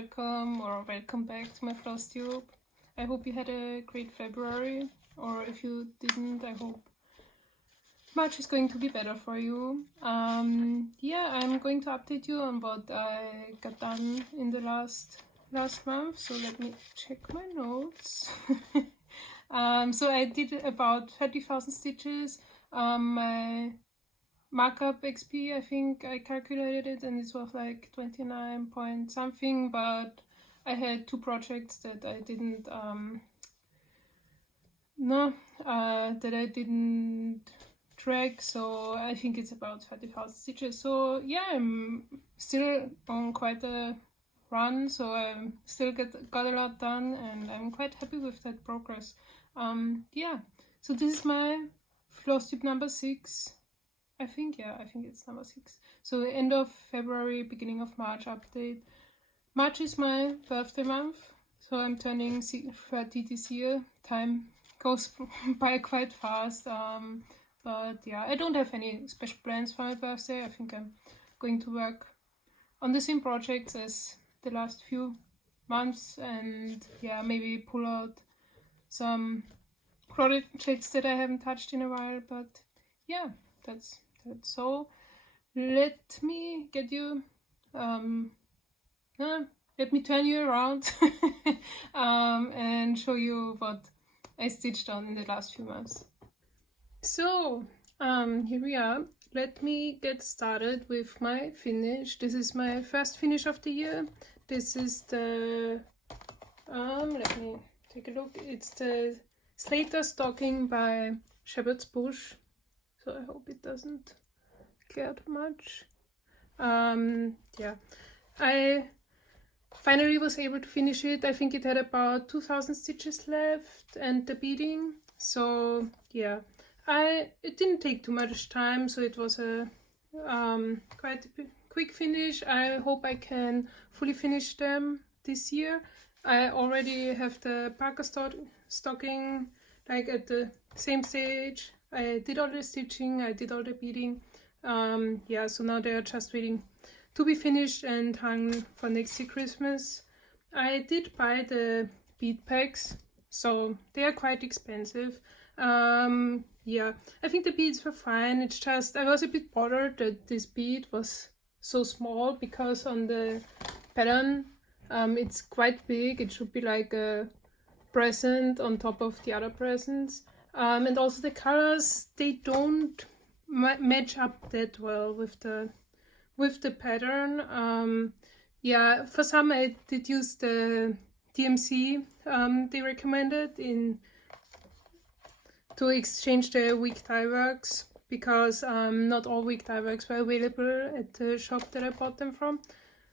welcome or welcome back to my Flosstube. I hope you had a great February, or if you didn't, I hope March is going to be better for you. Yeah, I'm going to update you on what I got done in the last month, so let me check my notes. So I did about 30,000 stitches. My markup XP, I think I calculated it and it was like 29 point something, but I had two projects that I didn't track, so I think it's about 30,000 stitches. So yeah, I'm still on quite a run, so I still got a lot done and I'm quite happy with that progress. Yeah, so this is my Flosstube number 6. I think it's number 6. So end of February, beginning of March update. March is my birthday month, so I'm turning 30 this year. Time goes by quite fast, but yeah, I don't have any special plans for my birthday. I think I'm going to work on the same projects as the last few months and yeah, maybe pull out some projects that I haven't touched in a while, but yeah, that's so. Let me get you let me turn you around and show you what I stitched on in the last few months. So here we are. Let me get started with my finish. This is my first finish of the year. This is the let me take a look. It's the Slater stocking by Shepherd's Bush. So I hope it doesn't glare too much. Yeah, I finally was able to finish it. I think it had about 2,000 stitches left and the beading. So yeah, it didn't take too much time, so it was a quite a quick finish. I hope I can fully finish them this year. I already have the Parker stocking like at the same stage. I did all the stitching, I did all the beading. Yeah, so now they are just waiting to be finished and hung for next year Christmas. I did buy the bead packs, so they are quite expensive. Yeah, I think the beads were fine. It's just I was a bit bothered that this bead was so small because on the pattern it's quite big. It should be like a present on top of the other presents. And also the colors, they don't match up that well with the pattern. Yeah, for some I did use the DMC they recommended to exchange the weak dye works, because not all weak dye works were available at the shop that I bought them from.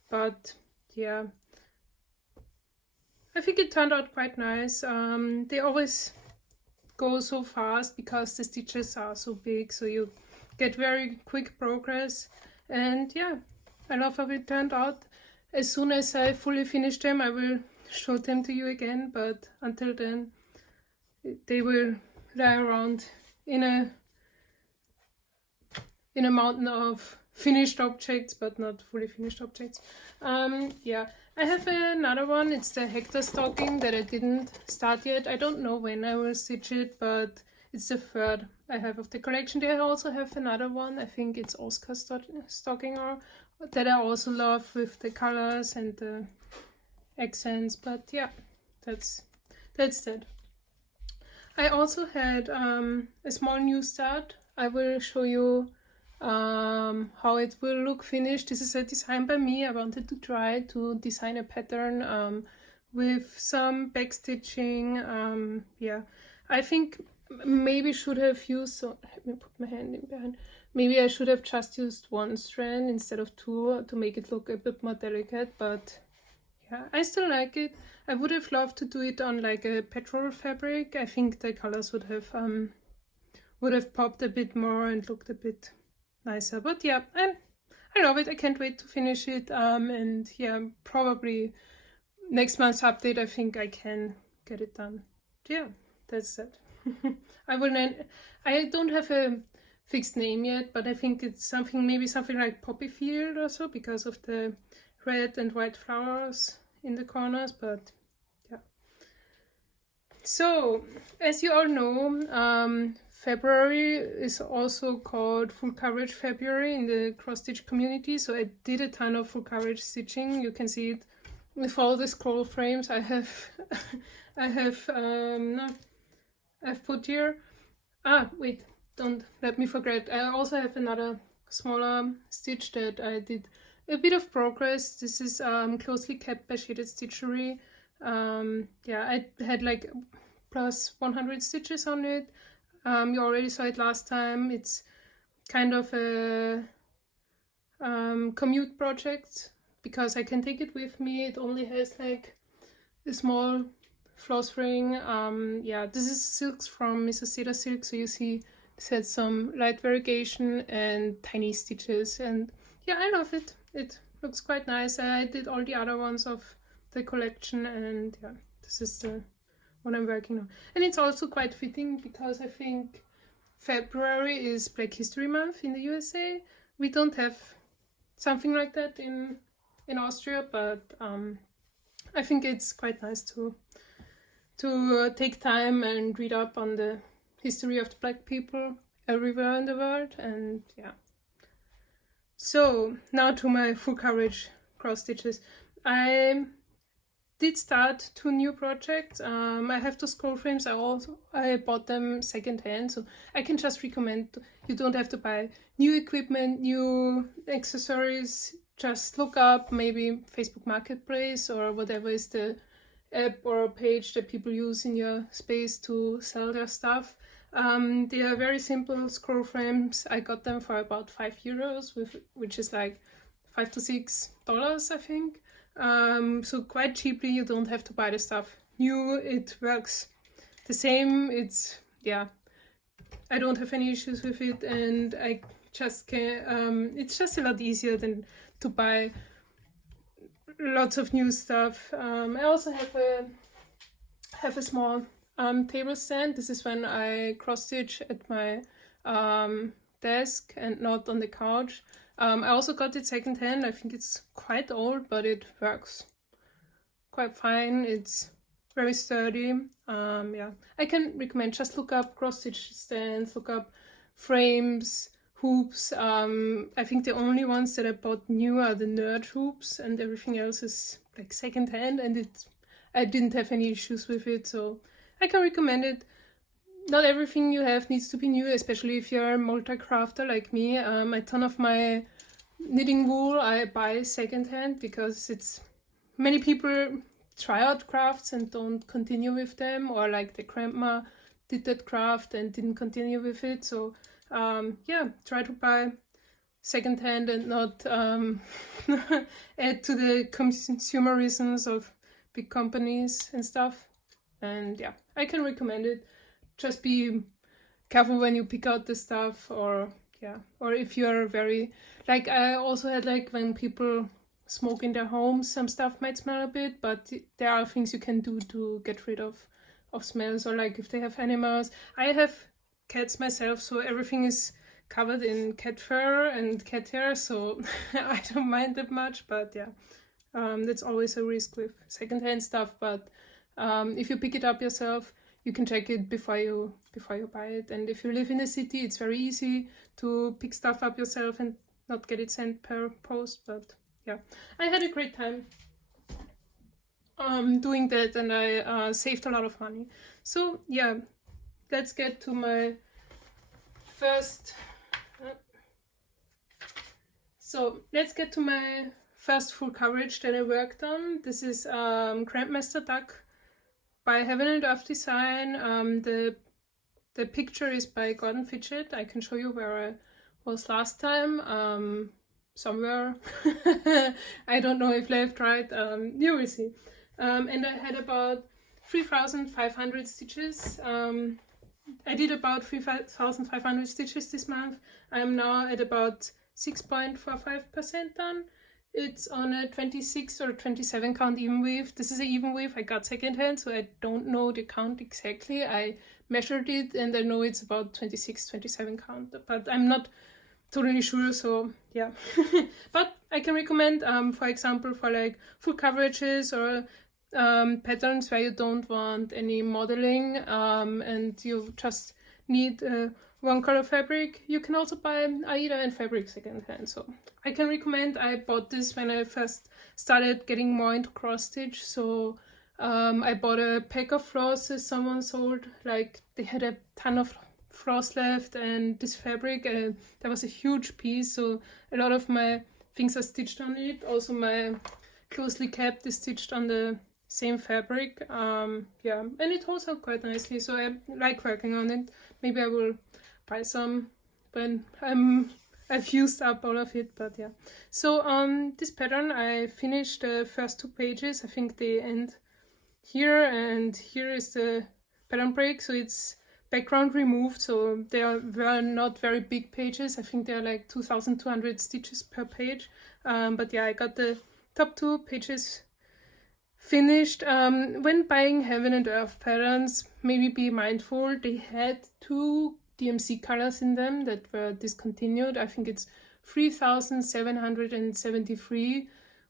But yeah, I think it turned out quite nice. They always go so fast because the stitches are so big, so you get very quick progress. And yeah, I love how it turned out. As soon as I fully finish them, I will show them to you again, but until then they will lie around in a mountain of finished objects, but not fully finished objects. Yeah, I have another one. It's the Hector stocking that I didn't start yet. I don't know when I will stitch it, but it's the third I have of the collection. They also have another one. I think it's Oscar stocking, or that I also love with the colors and the accents. But yeah, that's that. I also had a small new start. I will show you how it will look finished. This is a design by me. I wanted to try to design a pattern with some backstitching. Yeah, I think maybe should have used, so let me put my hand in behind. Maybe I should have just used one strand instead of two to make it look a bit more delicate, but yeah, I still like it. I would have loved to do it on like a petrol fabric. I think the colors would have popped a bit more and looked a bit nicer. But yeah, I love it. I can't wait to finish it. And yeah, probably next month's update, I think I can get it done. Yeah, that's it. I don't have a fixed name yet, but I think it's maybe something like Poppy Field or so, because of the red and white flowers in the corners, but yeah. So, as you all know, February is also called full coverage February in the cross stitch community. So I did a ton of full coverage stitching. You can see it with all the scroll frames I have. I've put here. Wait, don't let me forget. I also have another smaller stitch that I did a bit of progress. This is closely kept by Shaded Stitchery. Yeah, I had like plus 100 stitches on it. You already saw it last time. It's kind of a commute project because I can take it with me. It only has like a small floss ring. Yeah, this is silks from Mrs. Cedar Silk, so you see this has some light variegation and tiny stitches, and yeah, I love it. It looks quite nice. I did all the other ones of the collection, and yeah, this is the one I'm working on. And it's also quite fitting because I think February is Black History Month in the USA. We don't have something like that in Austria, but I think it's quite nice to take time and read up on the history of the Black people everywhere in the world, and yeah. So now to my full coverage cross stitches. I did start 2 new projects. I have the scroll frames. I bought them secondhand, so I can just recommend you don't have to buy new equipment, new accessories. Just look up maybe Facebook Marketplace or whatever is the app or page that people use in your space to sell their stuff. They are very simple scroll frames. I got them for about €5, which is like $5 to $6, I think. So quite cheaply. You don't have to buy the stuff new. It works the same. It's, yeah, I don't have any issues with it, and I just can. It's just a lot easier than to buy lots of new stuff. I also have a small table stand. This is when I cross stitch at my desk and not on the couch. I also got it secondhand. I think it's quite old, but it works quite fine. It's very sturdy. Yeah, I can recommend, just look up cross stitch stands, look up frames, hoops. I think the only ones that I bought new are the nerd hoops, and everything else is like secondhand, and I didn't have any issues with it, so I can recommend it. Not everything you have needs to be new, especially if you're a multi-crafter like me. A ton of my knitting wool I buy secondhand because many people try out crafts and don't continue with them, or like the grandma did that craft and didn't continue with it. So yeah, try to buy secondhand and not add to the consumerisms of big companies and stuff. And yeah, I can recommend it. Just be careful when you pick out the stuff, or yeah, or if you're very, like, I also had, like, when people smoke in their homes, some stuff might smell a bit, but there are things you can do to get rid of smells, or like if they have animals. I have cats myself, so everything is covered in cat fur and cat hair, so I don't mind that much, but yeah, that's always a risk with secondhand stuff. But if you pick it up yourself, you can check it before you buy it. And if you live in a city, it's very easy to pick stuff up yourself and not get it sent per post. But yeah, I had a great time doing that, and I saved a lot of money. So yeah, let's get to my first full coverage that I worked on. This is Grandmaster Duck by Heaven and Earth Design. The picture is by Gordon Fidget. I can show you where I was last time. Somewhere. I don't know if left, right. You will see. And I had about 3,500 stitches. I did about 3,500 stitches this month. I'm now at about 6.45% done. It's on a 26 or 27 count even weave. This is an even weave I got secondhand, so I don't know the count exactly. I measured it and I know it's about 26, 27 count, but I'm not totally sure, so yeah. But I can recommend, for example, for like full coverages or patterns where you don't want any modeling and you just need one color fabric. You can also buy Aida and fabric secondhand. So I can recommend. I bought this when I first started getting more into cross stitch. So I bought a pack of flosses someone sold. Like they had a ton of floss left, and this fabric, there was a huge piece. So a lot of my things are stitched on it. Also my closely kept is stitched on the same fabric. Yeah, and it holds up quite nicely, so I like working on it. Maybe I will buy some when I've used up all of it, but yeah. So this pattern, I finished the first 2 pages. I think they end here, and here is the pattern break, so it's background removed, so they were not very big pages. I think they're like 2,200 stitches per page, but yeah, I got the top 2 pages finished. When buying Heaven and Earth patterns, maybe be mindful. They had 2 DMC colors in them that were discontinued. I think it's 3,773,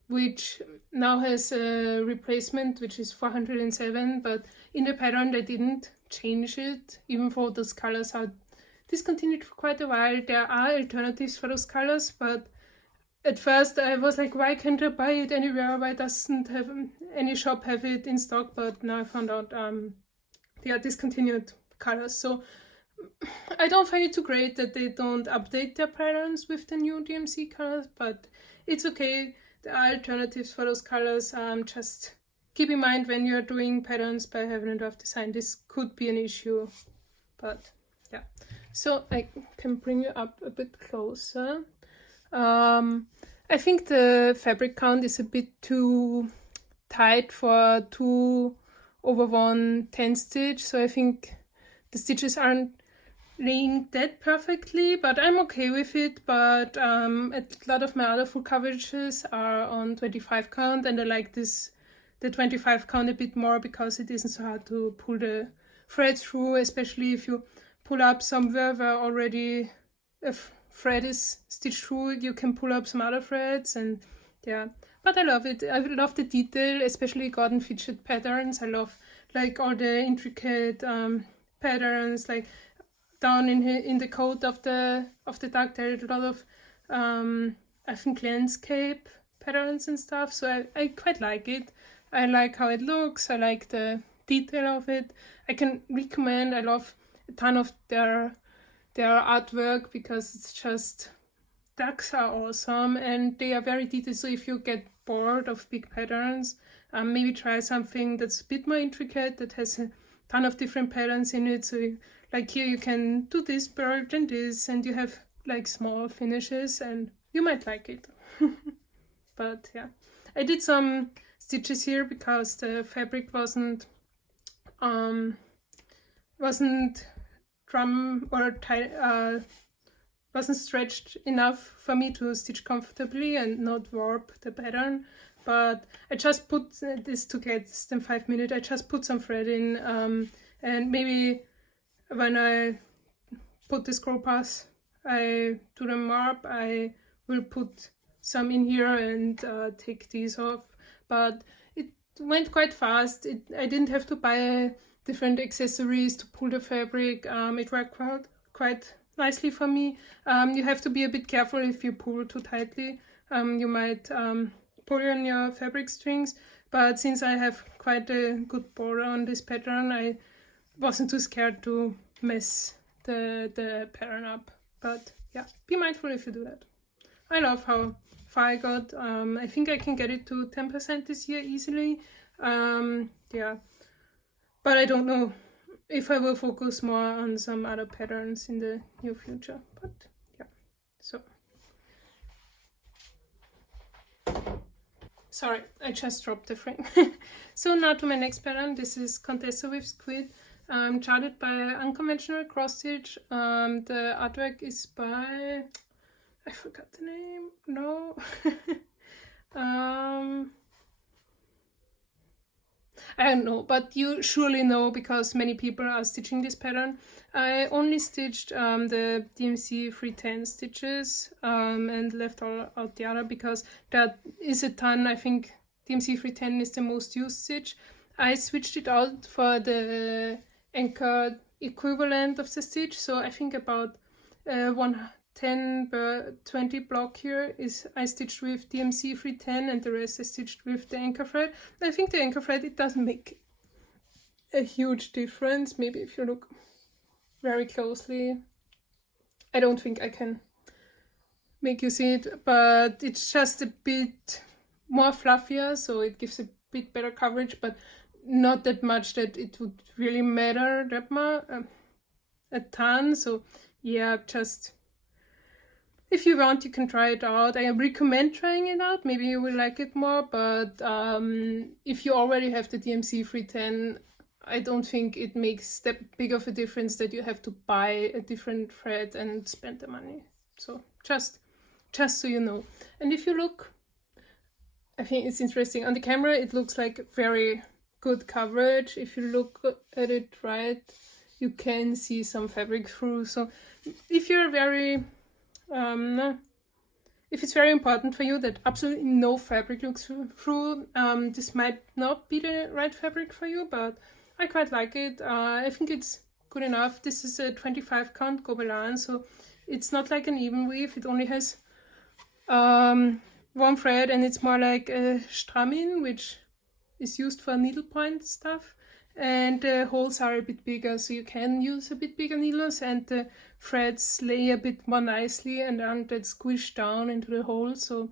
which now has a replacement, which is 407, but in the pattern they didn't change it, even though those colors are discontinued for quite a while. There are alternatives for those colors, but at first I was like, why can't I buy it anywhere? Why doesn't have any shop have it in stock? But now I found out they are discontinued colors. So I don't find it too great that they don't update their patterns with the new DMC colors, but it's okay. There are alternatives for those colors. Just keep in mind when you're doing patterns by Heaven and Earth Design, this could be an issue, but yeah. So I can bring you up a bit closer. I think the fabric count is a bit too tight for 2 over 1 10 stitch, so I think the stitches aren't laying that perfectly, but I'm okay with it. But a lot of my other full coverages are on 25 count, and I like the 25 count a bit more because it isn't so hard to pull the thread through, especially if you pull up somewhere where already a thread is stitched through. You can pull up some other threads, and yeah, but I love it. I love the detail, especially Gordon Fitchett patterns. I love like all the intricate patterns, like down in the coat of the duck. There are a lot of I think landscape patterns and stuff, so I quite like it. I like how it looks. I like the detail of it. I can recommend. I love a ton of their artwork because it's just, ducks are awesome and they are very detailed. So if you get bored of big patterns, maybe try something that's a bit more intricate, that has a ton of different patterns in it. So like here you can do this bird and this, and you have like small finishes, and you might like it. But yeah, I did some stitches here because the fabric wasn't drum or wasn't stretched enough for me to stitch comfortably and not warp the pattern. But I just put this took less than 5 minutes. I just put some thread in, and maybe when I put the scroll path I do the mark, I will put some in here and take these off. But it went quite fast. I didn't have to buy different accessories to pull the fabric. It worked quite nicely for me. You have to be a bit careful if you pull too tightly. You might pull on your fabric strings, but since I have quite a good border on this pattern, I wasn't too scared to mess the pattern up. But yeah, be mindful if you do that. I love how far I got. I think I can get it to 10% this year easily. Yeah, but I don't know if I will focus more on some other patterns in the near future. But yeah, so sorry, I just dropped the frame. So now to my next pattern. This is Contessa with Squid, charted by Unconventional Cross Stitch. The artwork is by, I forgot the name. No. I don't know, but you surely know because many people are stitching this pattern. I only stitched the DMC 310 stitches and left all out the other because that is a ton. I think DMC 310 is the most used stitch. I switched it out for the anchor equivalent of the stitch, so I think about 110 per 20 block here is I stitched with DMC 310 and the rest I stitched with the anchor thread. I think the anchor thread, it doesn't make a huge difference. Maybe if you look very closely, I don't think I can make you see it, but it's just a bit more fluffier, so it gives a bit better coverage, but not that much that it would really matter that much, a ton. So yeah, just if you want, you can try it out. I recommend trying it out. Maybe you will like it more, but if you already have the DMC 310, I don't think it makes that big of a difference that you have to buy a different thread and spend the money. So just so you know. And if you look, I think it's interesting. On the camera, it looks like very good coverage. If you look at it right, you can see some fabric through. So if you're very, if it's very important for you that absolutely no fabric looks through, this might not be the right fabric for you, but I quite like it. I think it's good enough. This is a 25 count Gobelin, so it's not like an even weave. It only has one thread, and it's more like a Stramin, which is used for needlepoint stuff, and the holes are a bit bigger, so you can use a bit bigger needles, and the threads lay a bit more nicely and aren't that squished down into the hole. So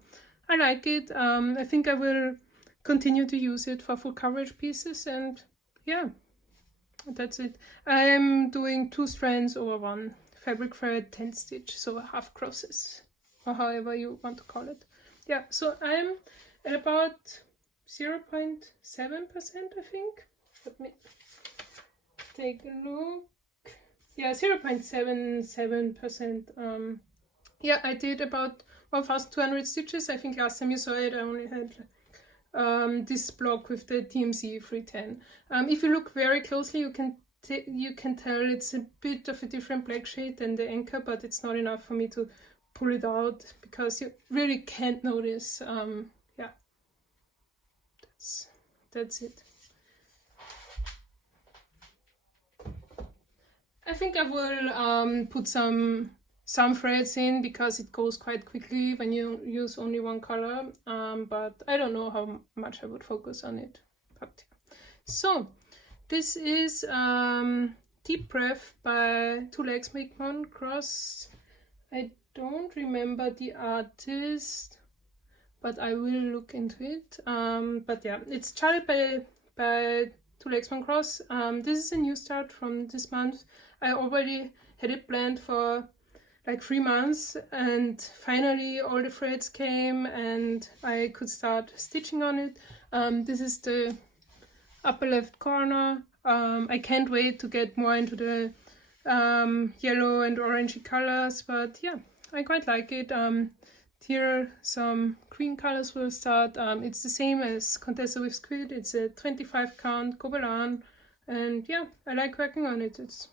I like it. I think I will continue to use it for full coverage pieces, and yeah, that's it. I am doing 2 strands over 1 fabric thread 10 stitch, so half crosses, or however you want to call it. Yeah, so I'm at about 0.7%, I think. Let me take a look. Yeah, 0.77%. Yeah, I did about 1,200 stitches. I think last time you saw it, I only had this block with the DMC 310. If you look very closely, you can tell it's a bit of a different black shade than the anchor, but it's not enough for me to pull it out because you really can't notice. Yeah, that's it. I think I will put some threads in because it goes quite quickly when you use only one color, but I don't know how much I would focus on it. But so this is Deep Breath by Two Legs Make One Cross. I don't remember the artist, but I will look into it. But yeah, it's charted by Two Legs One Cross. This is a new start from this month. I already had it planned for like 3 months, and finally all the threads came and I could start stitching on it. This is the upper left corner. I can't wait to get more into the yellow and orangey colors, but yeah, I quite like it. Here some green colors will start. It's the same as Contessa with Squid. It's a 25 count Gobelin, and yeah, I like working on it. It's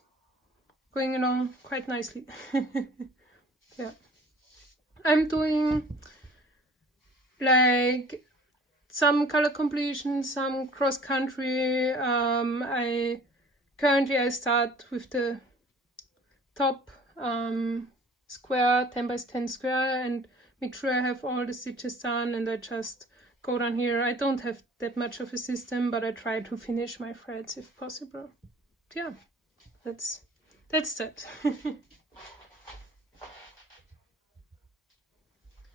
going along quite nicely. Yeah, I'm doing like some color completion, some cross country. I start with the top square, 10 by 10 square, and make sure I have all the stitches done, and I just go down here. I don't have that much of a system, but I try to finish my threads if possible. Yeah, that's that.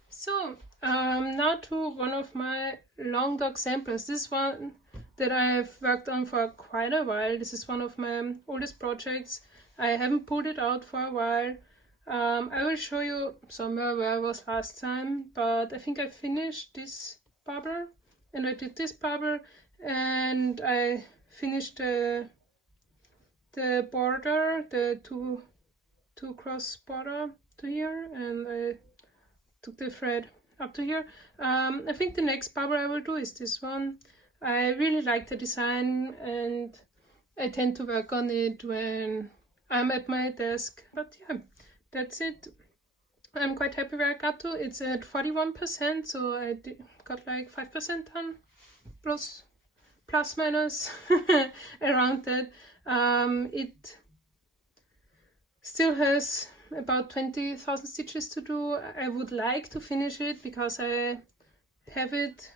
So now to one of my long dog samplers. This one that I have worked on for quite a while. This is one of my oldest projects. I haven't pulled it out for a while. I will show you somewhere where I was last time, but I think I finished this bubble, and I did this bubble, and I finished the border, the two cross border to here, and I took the thread up to here. I think the next bubble I will do is this one. I really like the design, and I tend to work on it when I'm at my desk. But yeah, that's it. I'm quite happy where I got to. It's at 41%, so I got like 5% done, plus minus around that. It still has about 20,000 stitches to do. I would like to finish it because I have it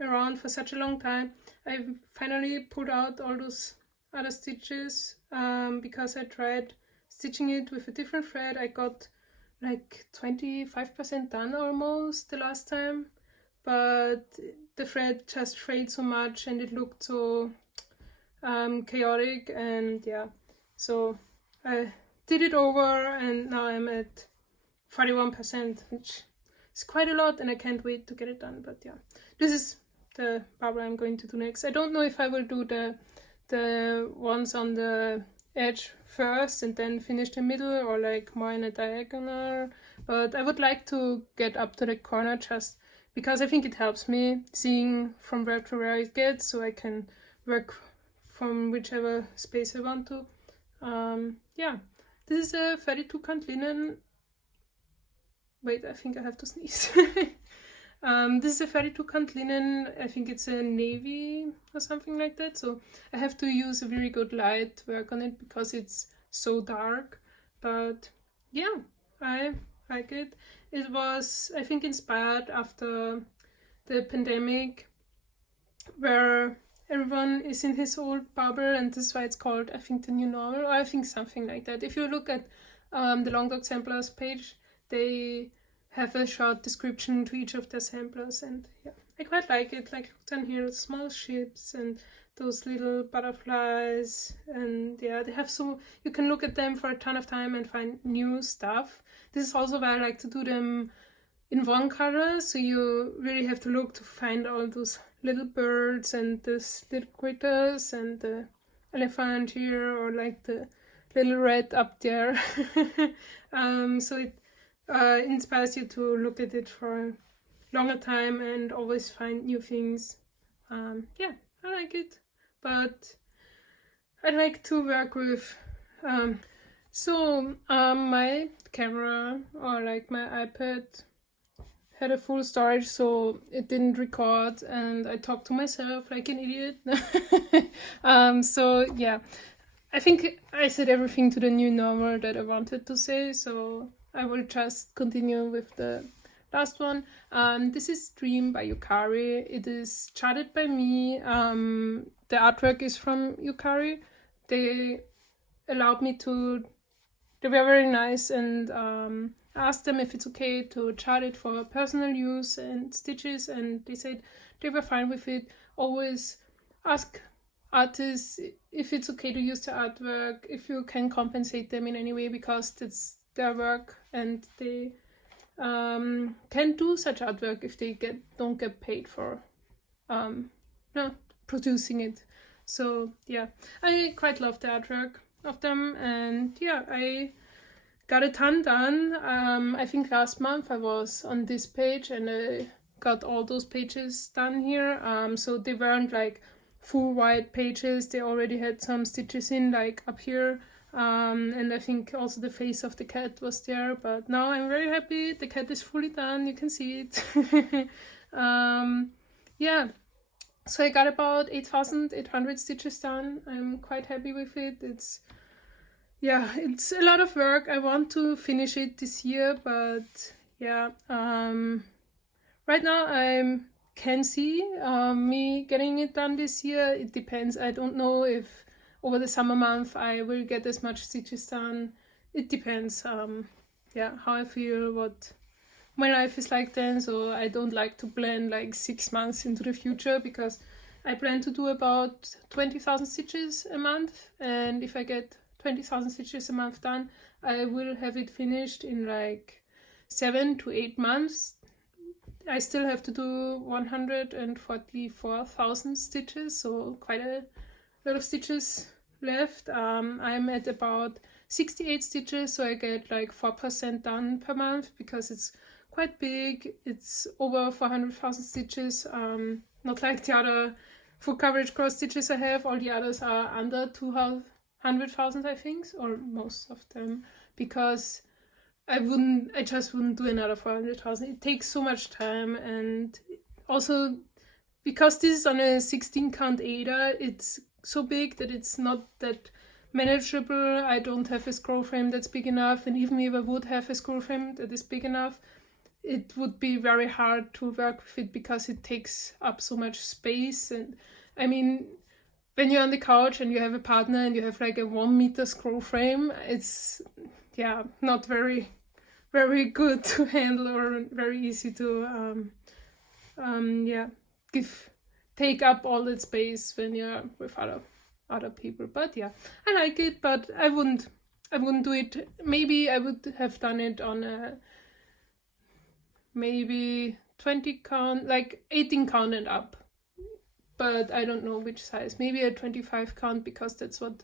around for such a long time. I finally pulled out all those other stitches because I tried stitching it with a different thread. I got like 25% done almost the last time, but the thread just frayed so much and it looked so chaotic, and yeah, so I did it over and now I'm at 41%, which is quite a lot, and I can't wait to get it done. But yeah, this is the bubble I'm going to do next. I don't know if I will do the ones on the edge first and then finish the middle, or like more in a diagonal, but I would like to get up to the corner just because I think it helps me seeing from where to where it gets, so I can work from whichever space I want to. Yeah, this is a 32 count linen. Wait, I think I have to sneeze. This is a 32 count linen. I think it's a navy or something like that. So I have to use a very good light to work on it because it's so dark. But yeah, I like it. It was, I think, inspired after the pandemic, where everyone is in his old bubble, and this is why it's called, I think, the new normal, or I think something like that. If you look at the Long Dog Samplers page, they have a short description to each of their samplers, and yeah, I quite like it. Like, look down here, small ships and those little butterflies, and yeah, they have so, you can look at them for a ton of time and find new stuff. This is also why I like to do them in one color, so you really have to look to find all those little birds and the little critters and the elephant here, or like the little rat up there. So it inspires you to look at it for a longer time and always find new things. Yeah, I like it, but I like to work with my camera, or like my iPad, had a full storage, so it didn't record, and I talked to myself like an idiot. So yeah, I think I said everything to the new normal that I wanted to say, so I will just continue with the last one. This is Dream by Yukari. It is charted by me. The artwork is from Yukari. They allowed me to, they were very nice, and asked them if it's okay to chart it for personal use and stitches, and they said they were fine with it. Always ask artists if it's okay to use the artwork, if you can compensate them in any way, because it's their work, and they can do such artwork if they don't get paid for producing it. So yeah, I quite love the artwork of them, and yeah, I got a ton done. I think last month I was on this page and I got all those pages done here. So they weren't like full white pages. They already had some stitches in, like up here. And I think also the face of the cat was there. But now I'm very happy. The cat is fully done. You can see it. Yeah. So I got about 8,800 stitches done. I'm quite happy with it. It's a lot of work. I want to finish it this year, but yeah, right now I can see me getting it done this year. It depends. I don't know if over the summer month I will get as much stitches done. It depends, how I feel, what my life is like then. So I don't like to plan like 6 months into the future, because I plan to do about 20,000 stitches a month, and if I get 20,000 stitches a month done, I will have it finished in like 7 to 8 months. I still have to do 144,000 stitches, so quite a lot of stitches left. I'm at about 68 stitches, so I get like 4% done per month, because it's quite big. It's over 400,000 stitches, not like the other full coverage cross stitches I have. All the others are under 200,000, I think, or most of them, because I just wouldn't do another 400,000. It takes so much time, and also because this is on a 16 count Ada, it's so big that it's not that manageable. I don't have a scroll frame that's big enough, and even if I would have a scroll frame that is big enough, it would be very hard to work with it because it takes up so much space. And I mean, when you're on the couch and you have a partner and you have like a 1 meter scroll frame, it's not very good to handle or very easy to take up all that space when you're with other people. But yeah, I like it, but I wouldn't do it. Maybe I would have done it on a maybe 20 count, like 18 count and up, but I don't know which size. Maybe a 25 count, because that's what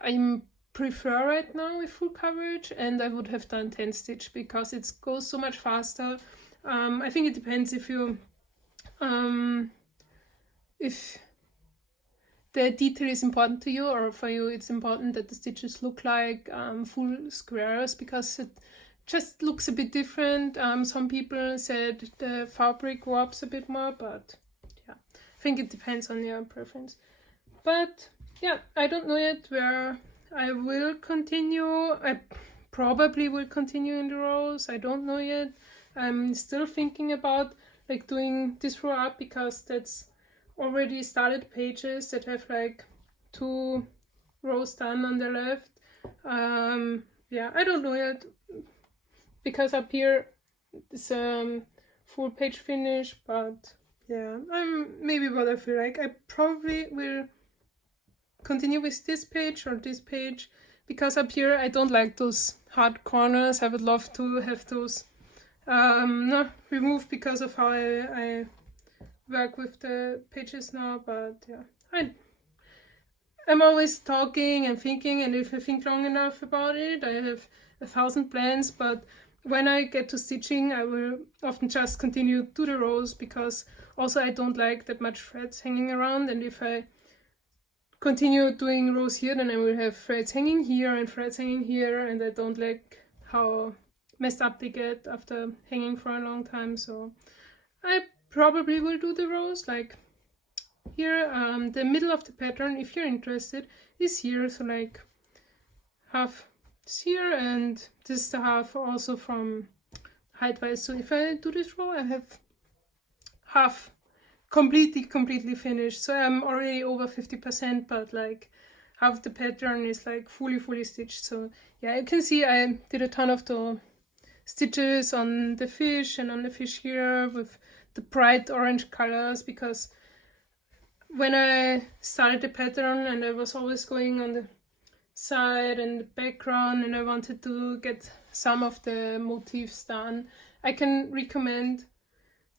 I prefer right now with full coverage, and I would have done 10 stitch because it goes so much faster. I think it depends if you if the detail is important to you, or for you it's important that the stitches look like full squares, because it just looks a bit different. Some people said the fabric warps a bit more, but yeah, I think it depends on your preference. But yeah, I don't know yet where I will continue. I probably will continue in the rows. I don't know yet. I'm still thinking about like doing this row up, because that's already started pages that have like 2 rows done on the left. Yeah, I don't know yet, because up here it's full page finish, but yeah, maybe what I feel like. I probably will continue with this page or this page, because up here I don't like those hard corners. I would love to have those removed because of how I work with the pages now. But yeah, I'm always talking and thinking, and if I think long enough about it, I have 1,000 plans. But when I get to stitching, I will often just continue to the rows, because also I don't like that much threads hanging around. And if I continue doing rows here, then I will have threads hanging here and threads hanging here, and I don't like how messed up they get after hanging for a long time. So I probably will do the rows like here. The middle of the pattern, if you're interested, is here, so like half is here, and this is the half also from height-wise. So if I do this row, I have half completely finished. So I'm already over 50%, but like half the pattern is like fully stitched. So yeah, you can see I did a ton of the stitches on the fish and on the fish here with the bright orange colors, because when I started the pattern and I was always going on the side and the background, and I wanted to get some of the motifs done, I can recommend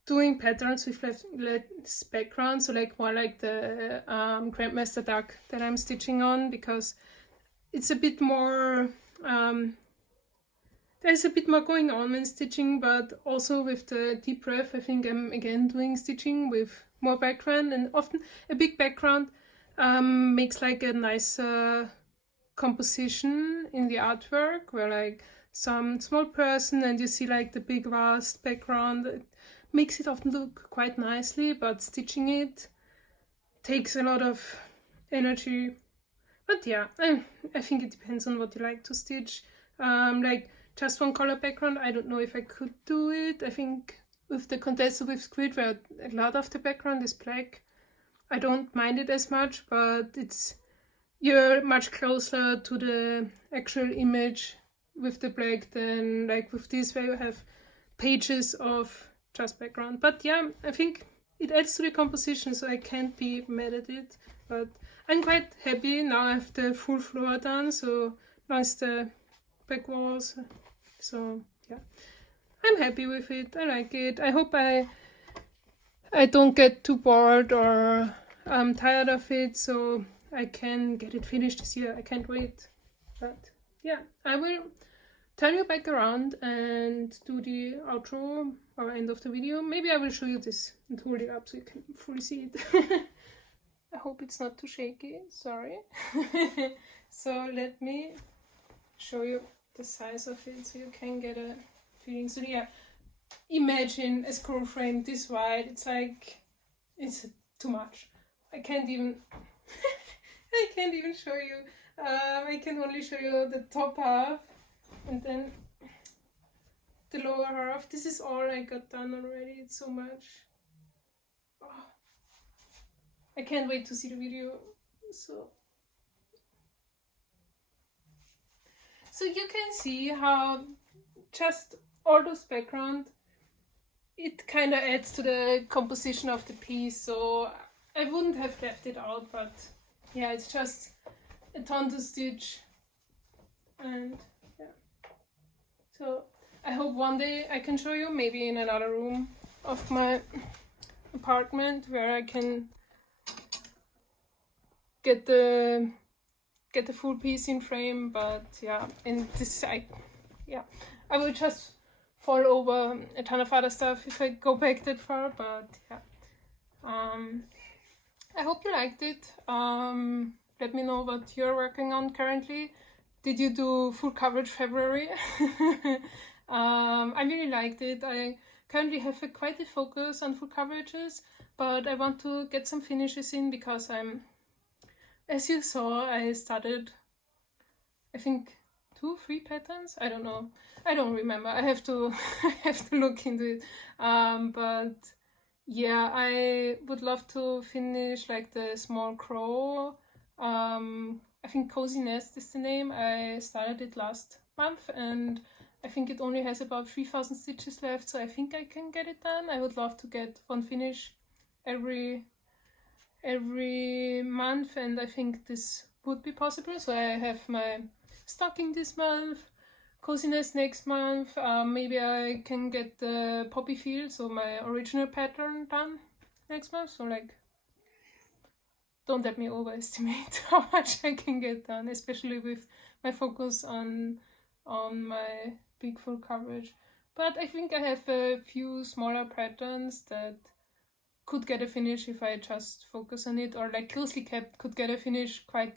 doing patterns with less background, so like more like the Grandmaster Duck that I'm stitching on, because it's a bit more there's a bit more going on when stitching. But also with the deep breath, I think I'm again doing stitching with more background, and often a big background makes like a nicer composition in the artwork, where like some small person and you see like the big vast background. It makes it often look quite nicely, but stitching it takes a lot of energy. But yeah, I think it depends on what you like to stitch. Like just one color background, I don't know if I could do it. I think with the Contessa with Squid, where a lot of the background is black, I don't mind it as much, but you're much closer to the actual image with the black than like with this, where you have pages of just background. But yeah, I think it adds to the composition, so I can't be mad at it. But I'm quite happy now. I have the full floor done, so now it's the back walls. So yeah, I'm happy with it. I like it. I hope I don't get too bored or tired of it, so I can get it finished this year. I can't wait. But yeah, I will turn you back around and do the outro or end of the video. Maybe I will show you this and hold it up so you can fully see it. hope it's not too shaky, sorry. So let me show you the size of it so you can get a feeling. So yeah, imagine a scroll frame this wide. It's like, it's too much. I can't even I can't even show you. I can only show you the top half and then the lower half. This is all I got done already. It's so much. Oh. I can't wait to see the video. So you can see how just all those background, it kind of adds to the composition of the piece. So I wouldn't have left it out, but yeah, it's just a ton to stitch. And yeah, so I hope one day I can show you, maybe in another room of my apartment, where I can get the full piece in frame. But yeah, in this I will just fall over a ton of other stuff if I go back that far. But yeah, I hope you liked it. Let me know what you're working on currently. Did you do full coverage February? I really liked it. I currently have quite a focus on full coverages, but I want to get some finishes in because as you saw, I started, I think 2-3 patterns. I don't know. I don't remember. I have to look into it. But yeah, I would love to finish like the small crow. I think Cozy Nest is the name. I started it last month and I think it only has about 3,000 stitches left, so I think I can get it done. I would love to get one finish every month, and I think this would be possible. So I have my stocking this month, Cozy Nest next month. Maybe I can get the Poppy Field, so my original pattern, done next month. So like, don't let me overestimate how much I can get done, especially with my focus on my big full coverage. But I think I have a few smaller patterns that could get a finish if I just focus on it, or like Closely Kept could get a finish quite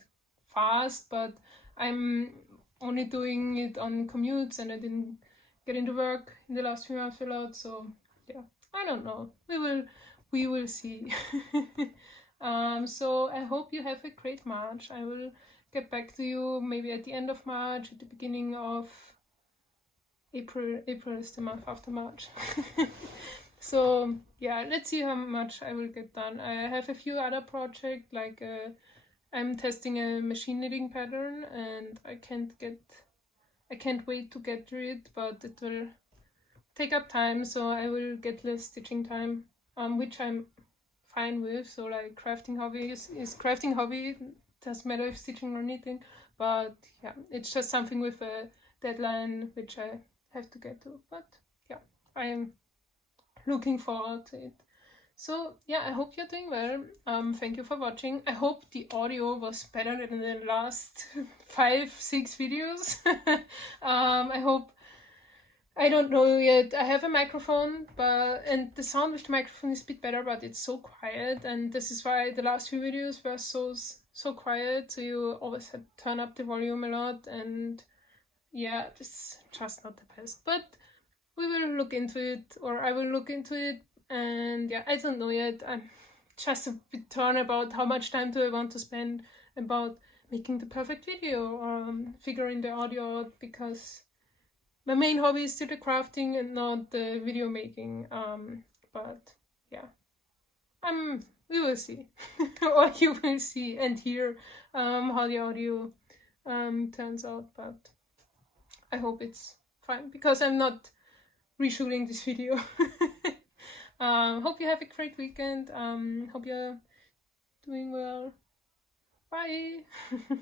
fast, but I'm only doing it on commutes and I didn't get into work in the last few months a lot. So yeah, I don't know. We will see. So I hope you have a great March. I will get back to you maybe at the end of March, at the beginning of April. April is the month after March. So yeah, let's see how much I will get done. I have a few other projects, like I'm testing a machine knitting pattern and I can't wait to get to it, but it will take up time, so I will get less stitching time, which I'm fine with. So like crafting hobby is crafting hobby. It doesn't matter if stitching or knitting, but yeah, it's just something with a deadline which I have to get to. But yeah, I am looking forward to it. So yeah, I hope you're doing well. Thank you for watching. I hope the audio was better than the last 5-6 videos. I hope, I don't know yet. I have a microphone, and the sound with the microphone is a bit better, but it's so quiet, and this is why the last few videos were so quiet. So you always had to turn up the volume a lot, and yeah, it's just not the best. But we will look into it, or I will look into it, and yeah, I don't know yet. I'm just a bit torn about how much time do I want to spend about making the perfect video or figuring the audio out, because my main hobby is still the crafting and not the video making. But yeah, we will see, or you will see and hear how the audio turns out. But I hope it's fine, because I'm not reshooting this video. Hope you have a great weekend. Hope you're doing well. Bye.